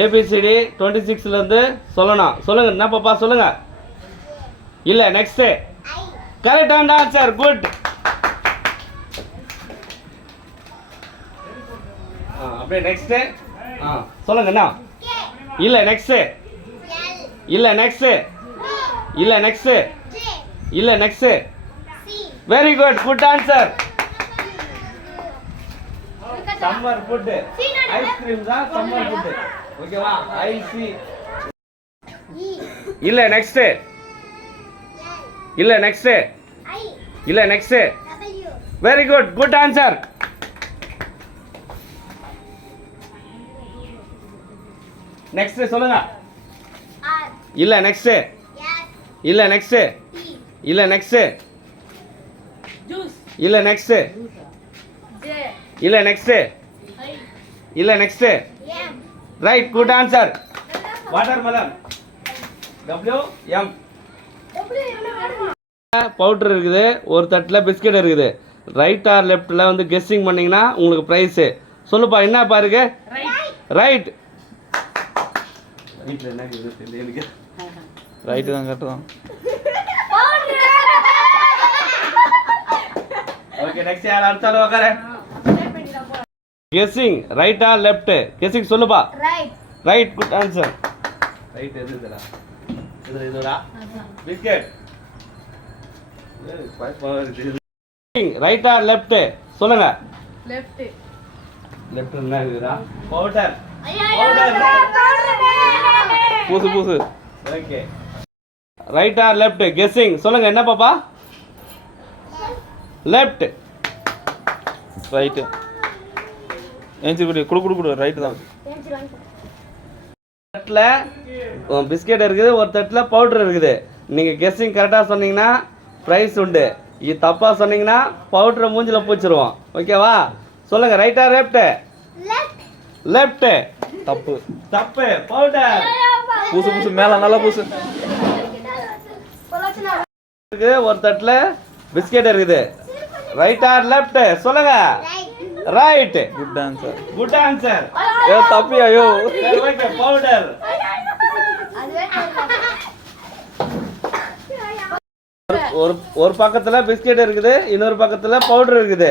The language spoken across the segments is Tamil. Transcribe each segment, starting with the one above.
ஏபிசிடி டுவெண்ட்டி சிக்ஸ்லேருந்து சொல்லணும். சொல்லுங்க என்ன பாப்பா சொல்லுங்க. இல்லை நெக்ஸ்ட்டு கரெக்டான ஆன்சர் குட் அப்படியே நெக்ஸ்ட்டு ஆ சொல்லுங்க என்ன? இல்லை நெக்ஸ்ட்டு இல்லை நெக்ஸ்ட்டு இல்லை நெக்ஸ்ட்டு இல்லை next very good good answer summer food ice cream தான் சம்மர் ஃபுட்டு ஓகேவா? ஐசி இல்ல நெக்ஸ்ட் இல்ல நெக்ஸ்ட் இல்ல next very good good answer next சொல்லுங்க. இல்ல நெக்ஸ்ட் இல்ல நெக்ஸ்ட் இல்ல நெக்ஸ்ட் ஜூஸ் இல்ல நெக்ஸ்ட் ஜே இல்ல நெக்ஸ்ட் ஐ இல்ல next right good answer watermelon W M powder இருக்குது ஒரு தட்டில் பிஸ்கட் இருக்குது. ரைட் ஆர் லெஃப்ட்டில் வந்து கெஸ்ஸிங் பண்ணிங்கன்னா உங்களுக்கு ப்ரைஸு சொல்லுப்பா என்ன பாருங்க? ரைட் என்ன எனக்கு. ரைட்டு தான் கரெக்டு தான். ஓகே நெக்ஸ்ட் யார் அடுத்தாலும் உட்கார கெஸ்ஸிங் ரைட்டா லெஃப்ட் கெஸ்ஸிங் சொல்லுப்பா. Right right good answer right எது இதுடா? இது இதுடா? பிஸ்கட் ரைட்டா லெஃப்ட் சொல்லுங்க. லெஃப்ட் லெஃப்ட் என்ன இருக்குதா பவுடர் பூசு பூசு. ஓகே ரைட்டா லெஃப்ட் கெஸ்ஸிங் சொல்லுங்க என்ன பாப்பா? லெஃப்ட் ரைட்டு ஏஞ்சி குடி குடு குடு குடு ரைட்டு தான். தட்டில் பிஸ்கெட் இருக்குது ஒரு தட்டில் பவுடர் இருக்குது. நீங்கள் கெஸ்ஸிங் கரெக்டாக சொன்னீங்கன்னா ப்ரைஸ் உண்டு. இது தப்பாக சொன்னீங்கன்னா பவுடரை மூஞ்சில் பூச்சிருவோம். ஓகேவா சொல்லுங்கள் ரைட்டா லெஃப்ட்டு லெஃப்ட்டு தப்பு. தப்பு. பவுடர் பூசு பூசு மேலே நல்லா பூசு. இருக்குது ஒரு தட்டில் பிஸ்கெட் இருக்குது. ரைட்டா லெஃப்ட் சொல்லுங்க. Right good answer good answer ஏ தப்பி ஐயோ ஓகே பவுடர் ஒரு ஒரு பக்கத்துல பிஸ்கெட் இருக்குது இன்னொரு பக்கத்துல பவுடர் இருக்குது.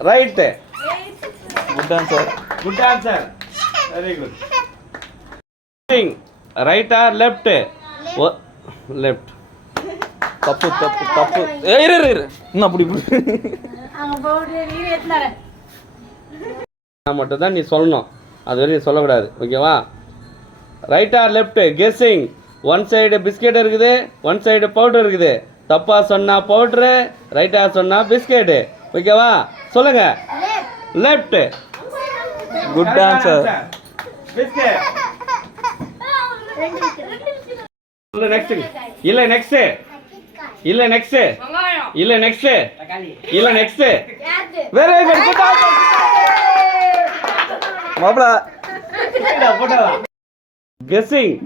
Right good answer good answer very good right or left left தப்பு தப்பு தப்பு இரு, இரு இன்னும் அப்படி மட்டும் தான் நீ சொல்லணும். அது வரையும் நீ சொல்லக்கூடாது. ஓகேவா? Right or left guessing one side biscuit இருக்குது ஒன் சைடு பவுடர் இருக்குது. தப்பா சொன்னா பவுடரு ரைட்டா சொன்னா பிஸ்கெட்டு ஓகேவா? சொல்லுங்க. லெஃப்ட் குட் ஆன்சர் பிஸ்கெட் இல்ல நெக்ஸ்ட் இல்ல நெக்ஸ்ட் இல்ல நெக்ஸ்ட் வெங்காயம். இல்ல நெக்ஸ்ட் இல்ல நெக்ஸ்ட் யாரு வெரி குட் மாப்பிள. கெஸ்ஸிங்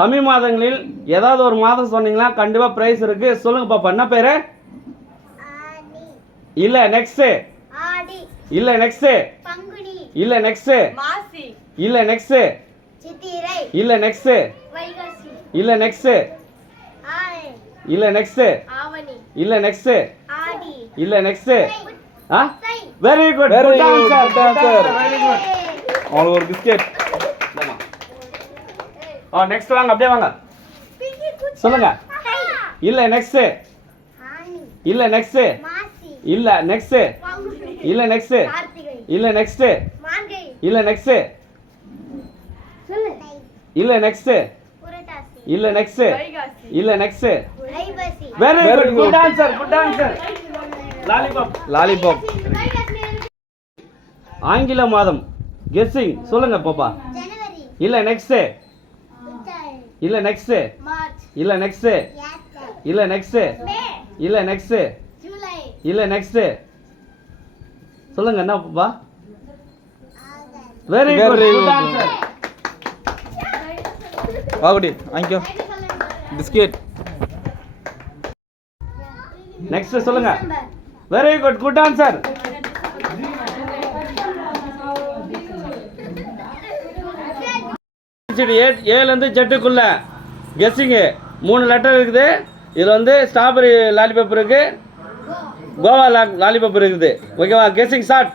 தமிழ் மாதங்களில் ஏதாவது ஒரு மாதம் சொன்னீங்கன்னா கண்டிப்பா பிரைஸ் இருக்கு. சொல்லுங்க பாப்பா என்ன பேரு? இல்ல நெக்ஸ்ட் ஆடி இல்ல நெக்ஸ்ட் பங்குனி. இல்ல நெக்ஸ்ட் மாசி. இல்ல நெக்ஸ்ட் சித்திரை. இல்ல நெக்ஸ்ட் வைகாசி. இல்ல நெக்ஸ்ட் இல்ல நெக்ஸ்ட் ஆவணி இல்ல நெக்ஸ்ட் ஆடி இல்ல நெக்ஸ்ட் ஆ very good Very good answer. Very அவங்களுக்கு ஒரு பிஸ்கெட் ஆ நெக்ஸ்ட் வாங்க அப்படியே வாங்க சொல்லுங்க இல்ல நெக்ஸ்ட் இல்ல நெக்ஸ்ட் மாசி இல்ல நெக்ஸ்ட் பங்குனி இல்ல நெக்ஸ்ட் கார்த்திகை இல்ல நெக்ஸ்ட் இல்ல நெக்ஸ்ட் சொல்லு இல்ல நெக்ஸ்ட் புரட்டாசி இல்ல நெக்ஸ்ட் வைகாசி இல்ல next very Very good good. Good answer good answer lollipop lollipop ஆங்கில மாதம். கெஸ்ஸிங் சொல்லுங்க பாப்பா. ஜனவரி. இல்ல நெக்ஸ்ட் இல்ல நெக்ஸ்ட் மார்ச். இல்ல நெக்ஸ்ட் ஏப்ரல் இல்ல நெக்ஸ்ட் மே. இல்ல நெக்ஸ்ட் ஜூலை. இல்ல நெக்ஸ்ட் சொல்லுங்க என்ன பாப்பா? Very Very good good. Good answer Vagudi வாங்கிக்கோ. பிஸ்கெட் நெக்ஸ்ட் சொல்லுங்க. வெரி குட் குட் ஆன்சர் ஏலேருந்து ஜெட்டுக்குள்ள கெஸ்ஸிங்கு மூணு லெட்டர் இருக்குது. இதில் வந்து ஸ்ட்ராபெரி லாலிபப் இருக்கு. கோவா லா லாலிபப் இருக்குது. ஓகேவா கெஸ்ஸிங் ஷார்ட்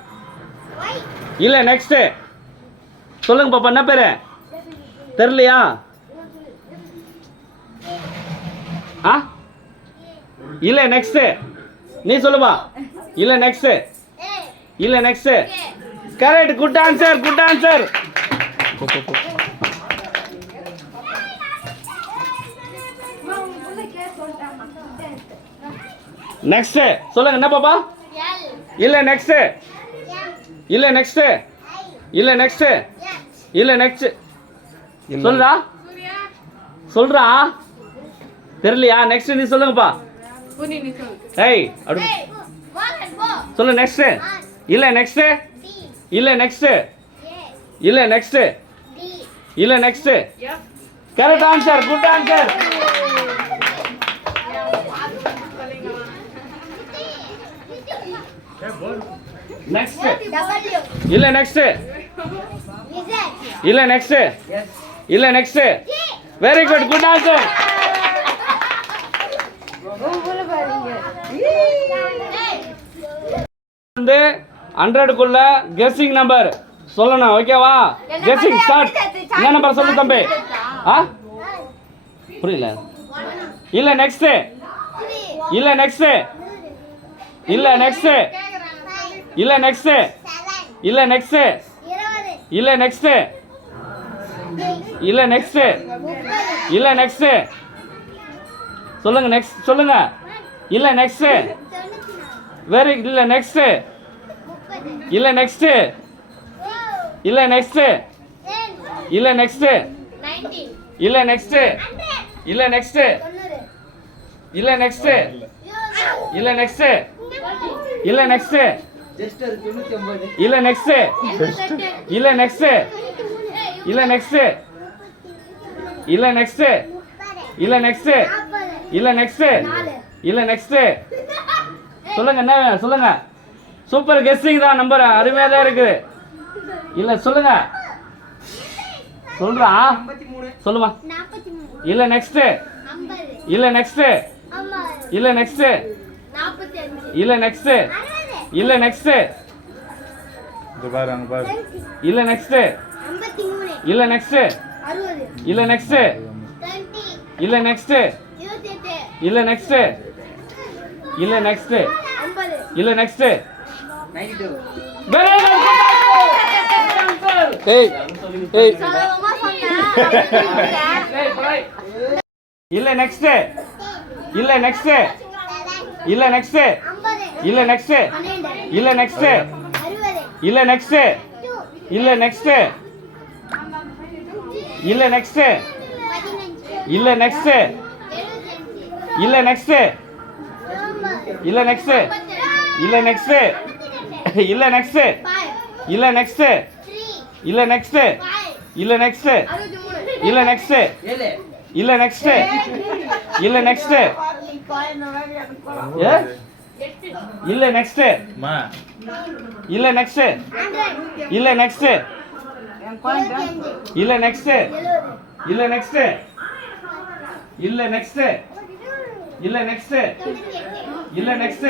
இல்லை நெக்ஸ்ட்டு சொல்லுங்க பாப்பா என்ன பேர்? தெரிலையா ஆ? இல்ல நெக்ஸ்ட்டு நீ சொல்லுமா இல்ல நெக்ஸ்ட் இல்ல next correct good answer good answer next சொல்லுங்க என்ன பாப்பா? இல்ல நெக்ஸ்ட் இல்ல நெக்ஸ்ட் இல்ல நெக்ஸ்ட் இல்லை நெக்ஸ்ட் சொல்றா? சொல்றா? தெரியலையா? நெக்ஸ்ட் நீ சொல்லுங்கப்பா. ஏய் அப்படி சொல்லு நெக்ஸ்ட்டு இல்லை நெக்ஸ்ட்டு இல்லை நெக்ஸ்ட்டு இல்லை நெக்ஸ்ட்டு இல்லை next correct answer good answer next இல்ல நெக்ஸ்ட் இல்ல நெக்ஸ்ட் இல்ல next very good good answer வந்து ஹண்ட்ரடுக்குள்ள கெஸ்ஸிங் நம்பர் சொல்லணும் ஓகேவா கெஸ்ஸிங் ஸ்டார்ட் என்ன நம்பர் சொல்லு தம்பி? ஆ? புரியல. இல்ல நெக்ஸ்ட் த்ரீ இல்ல நெக்ஸ்ட் இல்ல நெக்ஸ்ட் இல்ல நெக்ஸ்ட் செவன் இல்ல நெக்ஸ்ட் இருபது இல்ல நெக்ஸ்ட் இல்ல நெக்ஸ்ட் முப்பது இல்ல நெக்ஸ்ட் சொல்லுங்க நெக்ஸ்ட் சொல்லுங்க. இல்ல நெக்ஸ்ட் வெரி இல்ல நெக்ஸ்ட் முப்பது இல்ல நெக்ஸ்ட் இல்ல நெக்ஸ்ட் டென் இல்ல நெக்ஸ்ட் நைன்டீன் இல்ல நெக்ஸ்ட் ஹண்ட்ரட் இல்ல நெக்ஸ்ட் தொண்ணூறு இல்ல நெக்ஸ்ட் இல்ல நெக்ஸ்ட் இல்ல நெக்ஸ்ட் இல்ல நெக்ஸ்ட் இல்ல நெக்ஸ்ட் இல்ல நெக்ஸ்ட் இல்ல நெக்ஸ்ட் இல்ல நெக்ஸ்ட் இல்ல நெக்ஸ்ட் இல்ல நெக்ஸ்ட் சொல்லுங்க என்ன வேணும்? சொல்லுங்க சூப்பர் கெஸ்டிங் தான் நம்பர் அருமையா தான் இருக்குது இல்ல சொல்லுங்க சொல்றா சொல்லுமா இல்ல நெக்ஸ்ட் இல்ல நெக்ஸ்ட் இல்ல நெக்ஸ்ட் இல்ல நெக்ஸ்ட் இல்ல நெக்ஸ்ட் இல்ல நெக்ஸ்ட் இல்ல நெக்ஸ்ட் இல்ல நெக்ஸ்ட் இல்ல நெக்ஸ்ட் இல்ல நெக்ஸ்ட் இல்ல நெக்ஸ்ட் இல்ல நெக்ஸ்ட் வெரி குட் ஏய் ஏய் சொல்லமா இல்ல நெக்ஸ்ட் இல்ல நெக்ஸ்ட் இல்ல நெக்ஸ்ட் இல்ல நெக்ஸ்ட் இல்ல நெக்ஸ்ட் இல்ல நெக்ஸ்ட் டூ இல்ல நெக்ஸ்ட் இல்ல நெக்ஸ்ட் இல்ல நெக்ஸ்ட் இல்ல நெக்ஸ்ட் இல்ல நெக்ஸ்ட் இல்ல நெக்ஸ்ட் இல்ல நெக்ஸ்ட் ஃபைவ் இல்ல நெக்ஸ்ட் த்ரீ இல்ல நெக்ஸ்ட் ஃபைவ் இல்ல நெக்ஸ்ட் அறுபத்தி மூணு இல்ல நெக்ஸ்ட் இல்ல நெக்ஸ்ட் இல்ல நெக்ஸ்ட் ஏ இல்ல நெக்ஸ்ட் மா இல்ல நெக்ஸ்ட் ஹண்ட்ரட் இல்ல நெக்ஸ்ட் இருபத்தஞ்சு இல்ல நெக்ஸ்ட் எழுபது இல்ல நெக்ஸ்ட் இல்ல நெக்ஸ்ட் இல்ல நெக்ஸ்ட் தொண்ணூத்தி எட்டு இல்ல next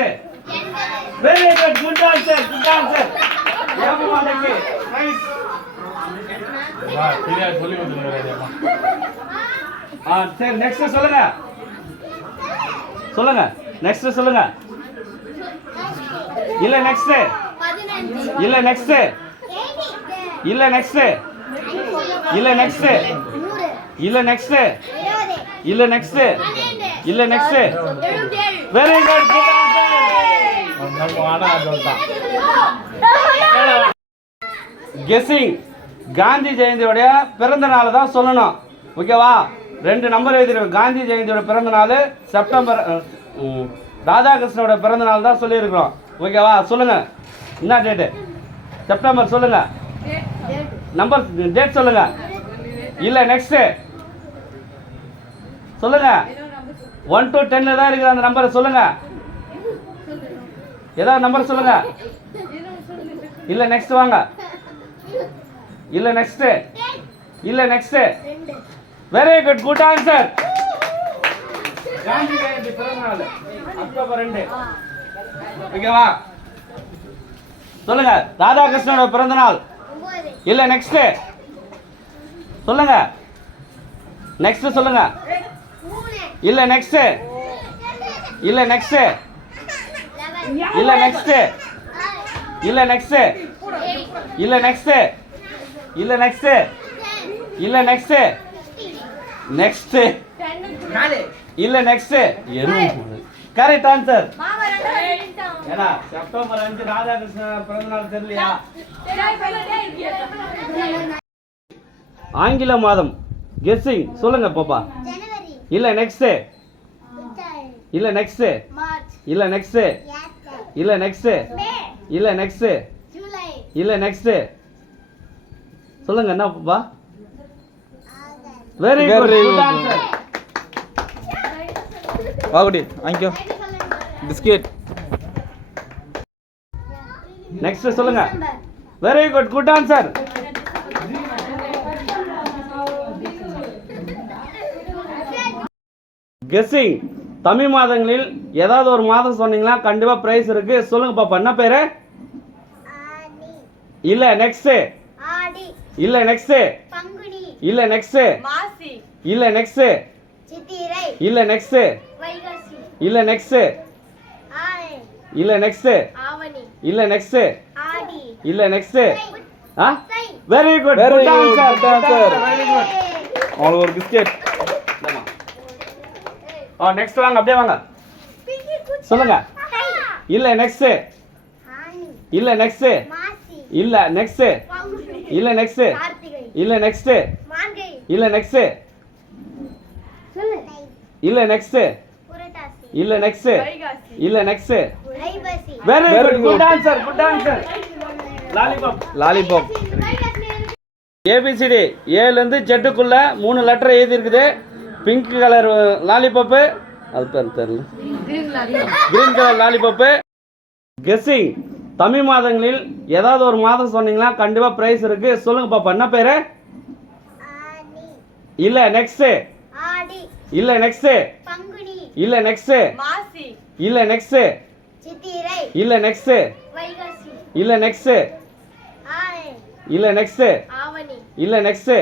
very good good answer good answer ஏமாடக்கு nice வா பிரியா சொல்லி கொடுத்துருங்க ஆ சரி நெக்ஸ்ட் சொல்லுங்க சொல்லுங்க நெக்ஸ்ட் சொல்லுங்க இல்ல நெக்ஸ்ட் இல்ல நெக்ஸ்ட் இல்ல நெக்ஸ்ட் இல்ல நெக்ஸ்ட் இல்ல நெக்ஸ்ட் இல்ல நெக்ஸ்ட் இல்ல next very good guessing Gandhi ஜெயந்தியோடைய பிறந்த நாள் தான் சொல்லணும். ஓகேவா? ரெண்டு நம்பர் எழுதிருக்கோம் காந்தி ஜெயந்தியோட பிறந்த நாள் செப்டம்பர் ராதாகிருஷ்ணனோட பிறந்த நாள் தான் சொல்லியிருக்கிறோம். ஓகேவா? சொல்லுங்க. என்ன டேட்டு செப்டம்பர் சொல்லுங்க. நம்பர் டேட் சொல்லுங்க. இல்லை நெக்ஸ்ட்டு சொல்லுங்க. ஒன் டு டென்னில் தான் இருக்குது அந்த நம்பரை சொல்லுங்க. ஏதாவது நம்பர் சொல்லுங்க. இல்ல நெக்ஸ்ட் வாங்க. இல்ல நெக்ஸ்ட் இல்ல next very good good answer Gandhi Jayanti பிறந்தநாள். அக்டோபர் ரெண்டு. ஓகேவா சொல்லுங்க. ராதாகிருஷ்ணனோட பிறந்த நாள் இல்லை இல்ல நெக்ஸ்ட் சொல்லுங்க. நெக்ஸ்ட் சொல்லுங்க. இல்ல நெக்ஸ்ட் இல்ல நெக்ஸ்ட் இல்ல நெக்ஸ்ட் இல்ல நெக்ஸ்ட் இல்ல நெக்ஸ்ட் இல்ல நெக்ஸ்ட் இல்ல நெக்ஸ்ட் நெக்ஸ்ட் இல்ல நெக்ஸ்ட் கரெக்ட் ஆன்சர். ஏன்னா செப்டம்பர் அஞ்சு ராதாகிருஷ்ணன் பிறந்த நாள் தெரியலையா. ஆங்கில மாதம். கெஸ்ஸிங் சொல்லுங்க பாப்பா. இல்ல நெக்ஸ்ட் பிப்ரவரி இல்ல நெக்ஸ்ட் மார்ச் இல்ல நெக்ஸ்ட் ஏப்ரல் இல்ல நெக்ஸ்ட் மே இல்ல நெக்ஸ்ட் ஜூலை இல்ல நெக்ஸ்ட் சொல்லுங்க என்ன ஆகஸ்ட் வெரி குட். ஆன்சர் வா குட்டி. வாங்கிக்கோ பிஸ்கெட் நெக்ஸ்ட் சொல்லுங்க. Very good good answer guessing Tamil மாதங்களில் ஏதாவது ஒரு மாதம் சொன்னீங்களா கண்டிப்பா பிரைஸ் இருக்கு. சொல்லுங்க பாப்பா என்ன பேரு? ஆனி இல்ல நெக்ஸ்ட் ஆடி இல்ல நெக்ஸ்ட் பங்குனி. இல்ல நெக்ஸ்ட் மாசி. இல்ல நெக்ஸ்ட் சித்திரை. இல்ல நெக்ஸ்ட் வைகாசி. இல்ல நெக்ஸ்ட் ஆனி இல்ல நெக்ஸ்ட் ஆவணி. இல்ல நெக்ஸ்ட் ஆடி இல்ல நெக்ஸ்ட் ஆ? Very good Very good. Very good அவங்களுக்கு ஒரு பிஸ்கெட் ஆ நெக்ஸ்ட் வாங்க அப்படியே வாங்க. சொல்லுங்க. இல்ல நெக்ஸ்ட் இல்ல நெக்ஸ்ட் இல்ல நெக்ஸ்ட் இல்ல நெக்ஸ்ட் இல்ல நெக்ஸ்ட் இல்ல நெக்ஸ்ட் இல்ல நெக்ஸ்ட் இல்ல நெக்ஸ்ட் இல்ல next very good. Good answer good answer lollipop lollipop A B C D ஏலேருந்து ஜெட்டுக்குள்ள மூணு லெட்டர் எழுதி இருக்குது பிங்க் கலர் லாலிபாப்பு அது பேர் தெரியல. Green colour lollipop guessing Tamil மாதங்களில் ஏதாவது ஒரு மாதம் சொன்னீங்களா கண்டிப்பா பிரைஸ் இருக்கு. சொல்லுங்க பாப்பா என்ன பேரு? இல்ல நெக்ஸ்ட் ஆடி. இல்ல நெக்ஸ்ட் பங்குனி. இல்ல நெக்ஸ்ட் மாசி. இல்ல நெக்ஸ்ட் சித்திரை. இல்ல நெக்ஸ்ட் இல்ல நெக்ஸ்ட் ஆனி இல்ல நெக்ஸ்ட் ஆவணி. இல்ல நெக்ஸ்ட்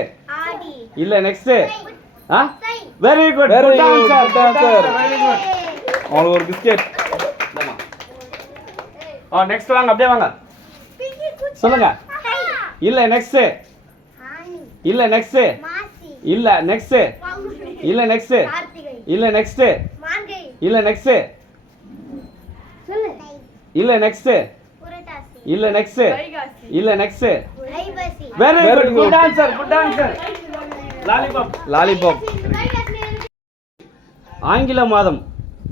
ஆடி. இல்ல நெக்ஸ்ட் ஆ? Very good Very good good, answer. Very அவங்களுக்கு ஒரு பிஸ்கெட் ஆ நெக்ஸ்ட் வாங்க அப்படியே வாங்க. சொல்லுங்க. இல்ல நெக்ஸ்ட் இல்ல நெக்ஸ்ட் மாசி இல்ல நெக்ஸ்ட் இல்ல நெக்ஸ்ட் கார்த்திகை இல்ல நெக்ஸ்ட் இல்ல நெக்ஸ்ட் இல்ல நெக்ஸ்ட் புரட்டாசி இல்ல நெக்ஸ்ட் இல்ல next very good. Answer good answer lollipop lollipop ஆங்கில மாதம்.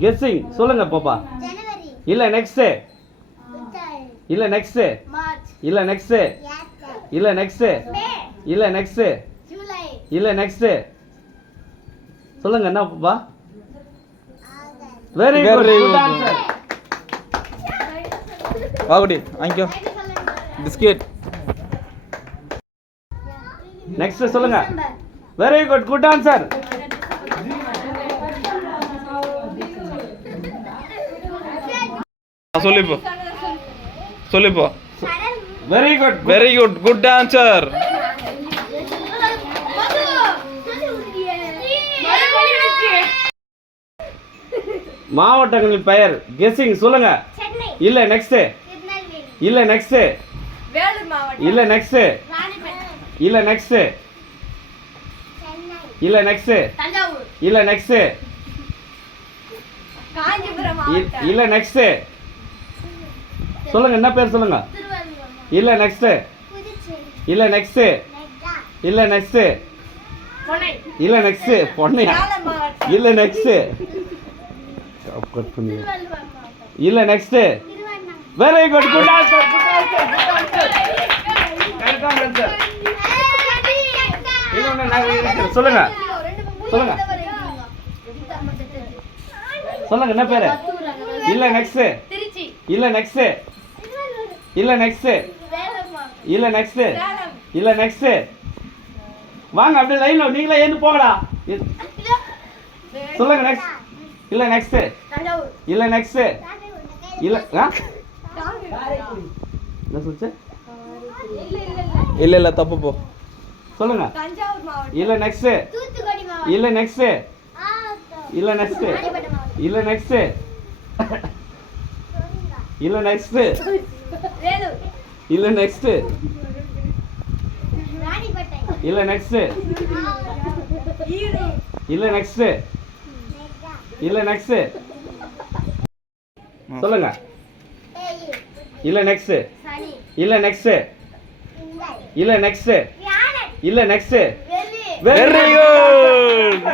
கெஸ்ஸிங் சொல்லுங்க பாப்பா. ஜனவரி. இல்ல நெக்ஸ்ட் பிப்ரவரி இல்ல நெக்ஸ்ட் மார்ச். இல்ல நெக்ஸ்ட் ஏப்ரல். இல்ல நெக்ஸ்ட் மே. இல்ல நெக்ஸ்ட் ஜூலை. இல்ல நெக்ஸ்ட் சொல்லுங்க என்ன பாப்பா? ஆகஸ்ட். Very good. ஆன்சர் வா குட்டி வாங்கிக்கோ பிஸ்கெட் நெக்ஸ்ட் சொல்லுங்க. வெரி குட் குட் ஆன்சர் சொல்லிப்போ. சொல்லிப்போ. Very good very good good answer மாவட்டங்களின் பெயர் கெஸ்ஸிங் சொல்லுங்க. சென்னை. இல்ல நெக்ஸ்ட் திருநெல்வேலி. இல்ல நெக்ஸ்ட் வேலூர் மாவட்டம். இல்ல நெக்ஸ்ட் ராணிப்பேட்டை. இல்ல நெக்ஸ்ட் சென்னை. இல்ல நெக்ஸ்ட் தஞ்சாவூர். இல்ல நெக்ஸ்ட் இல்ல நெக்ஸ்ட் சொல்லுங்க என்ன பேர் சொல்லுங்க? இல்ல நெக்ஸ்ட் புதுச்சேரி. இல்ல நெக்ஸ்ட் மெட்ரா இல்ல நெக்ஸ்ட் பொன்னை. இல்ல நெக்ஸ்ட் பொண்ணையா இல்ல நெக்ஸ்ட் கட் பண்ணி இல்ல next Tiruvannamalai. Very good good answer good answer good answer கரெக்டான ஆன்சர் இன்னொன்னு நான் இருக்கு. சொல்லுங்க. சொல்லுங்க. சொல்லுங்க என்ன பேரு? இல்ல நெக்ஸ்ட் திருச்சி. இல்ல நெக்ஸ்ட் இல்ல நெக்ஸ்ட் சேலம் மாவட்டம் இல்ல நெக்ஸ்ட் சேலம் இல்ல நெக்ஸ்ட் வாங்க அப்படியே லைன்ல நீங்களே ஏந்து போங்கடா இ- சொல்லுங்க நெக்ஸ்ட் இல்ல நெக்ஸ்ட் தஞ்சாவூர் இல்ல நெக்ஸ்ட் தாத்தா உன்னை கையில இல்ல ஆ? என்ன சொல்லுச்சு இல்ல இல்ல தப்பு போ சொல்லுங்க இல்ல நெக்ஸ்ட் தூத்துக்குடி மாவட்டம் இல்ல நெக்ஸ்ட் ஆ இல்ல நெக்ஸ்ட் ராணிப்பேட்டை மாவட்டம் இல்ல நெக்ஸ்ட் இல்ல நெக்ஸ்ட் வேலூர் இல்ல நெக்ஸ்ட் இல்ல நெக்ஸ்ட் இல்ல நெக்ஸ்ட் இல்ல நெக்ஸ்ட் சொல்லுங்க. இல்ல நெக்ஸ்ட் இல்ல நெக்ஸ்ட் இல்ல. நெக்ஸ்ட் இல்ல நெக்ஸ்ட் வெரி குட்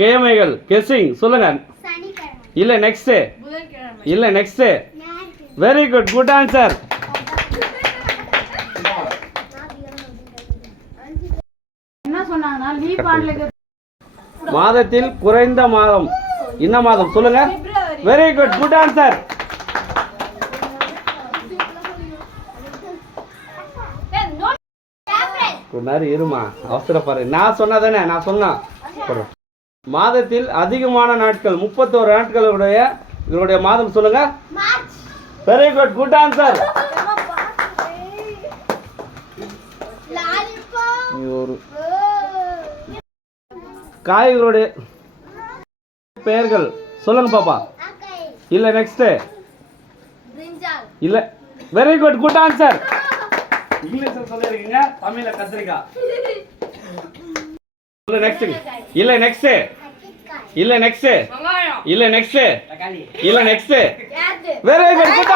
கேமைகள் கெஸ்ஸிங் சொல்லுங்க. இல்ல நெக்ஸ்ட் புதன்கிழமை. இல்ல நெக்ஸ்ட் ஞாயிற்றுக்கிழமை வெரி குட் குட் ஆன்சர் மாதத்தில் குறைந்த மாதம். என்ன மாதம்? சொல்லுங்க. வெரி குட் குட் ஆன்சர் ஒரு நேரம் இருமா? அவசரப்பாரு நான் சொன்னதானே? நான் சொன்னேன். மாதத்தில் அதிகமான நாட்கள் முப்பத்தோரு நாட்களுடைய இதனுடைய மாதம் சொல்லுங்க. March. Very good good answer ஒரு காய்களுடைய பெயர்கள் சொல்லுங்க பாப்பா. இல்ல நெக்ஸ்ட் இல்ல வெரி குட் குட் ஆன்சர் இங்கிலீஷ்ல சொல்லிருக்கீங்க தமிழ்ல கத்திரிக்காய். இல்ல நெக்ஸ்ட் இல்ல நெக்ஸ்ட் இல்ல நெக்ஸ்ட் வெங்காயம். இல்ல நெக்ஸ்ட் இல்ல நெக்ஸ்ட் கேரட் வெரி குட்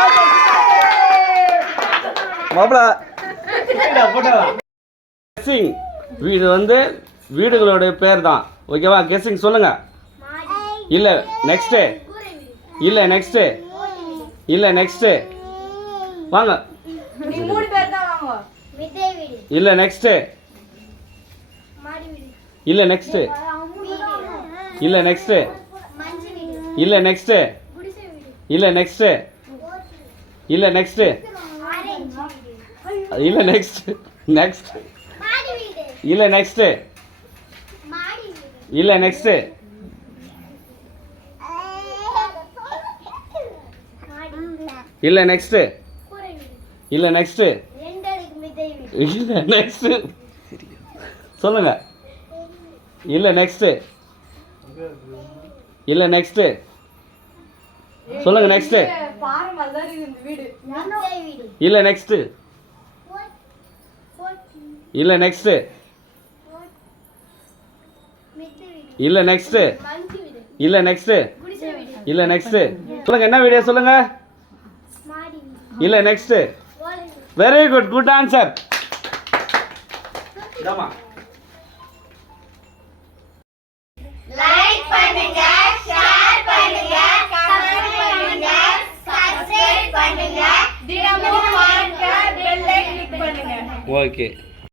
மாப்பிள. கெஸ்ஸிங் வீடு வந்து வீடுகளுடைய பேர் தான் ஓகேவா? கெஸ்ஸிங் சொல்லுங்க. மாடி இல்ல நெக்ஸ்ட் கூரை வீடு இல்ல நெக்ஸ்ட் இல்ல நெக்ஸ்ட் வாங்க. நீ மூணு பேர் தான் வாங்க விதை வீடு இல்ல நெக்ஸ்ட் மாடி வீடு. இல்ல நெக்ஸ்ட் இல்ல நெக்ஸ்ட் மஞ்சு இல்ல நெக்ஸ்ட் குடிசை இல்ல நெக்ஸ்ட் இல்ல நெக்ஸ்ட் ஆரஞ்சு இல்ல நெக்ஸ்ட் நெக்ஸ்ட் மாடி இல்ல நெக்ஸ்ட் மாடி இல்ல நெக்ஸ்ட் இல்ல நெக்ஸ்ட் இல்ல நெக்ஸ்ட் இல்ல நெக்ஸ்ட் சொல்லுங்க இல்ல நெக்ஸ்ட் இல்ல நெக்ஸ்ட் சொல்லுங்க நெக்ஸ்ட் இல்ல நெக்ஸ்ட் இல்ல நெக்ஸ்ட் இல்ல நெக்ஸ்ட் இல்ல நெக்ஸ்ட் இல்ல நெக்ஸ்ட் சொல்லுங்க என்ன வீடியோ சொல்லுங்க? இல்ல next very good good answer இதாமா okay.